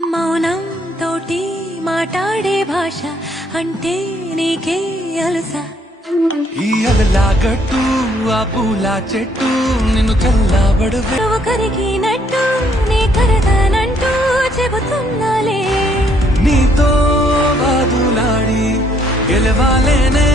మౌనం తోటి మాట్లాడే భాష అంటే నీకే అలుసా ఈ అలలా గట్టు ఆ పూల చెట్టు నిన్ను చల్లబడువే నువ్వు కరిగినట్టు నీ కరదానంటూ చెబుతున్నాలే నీతో బాదులాడి గెలవాలేనే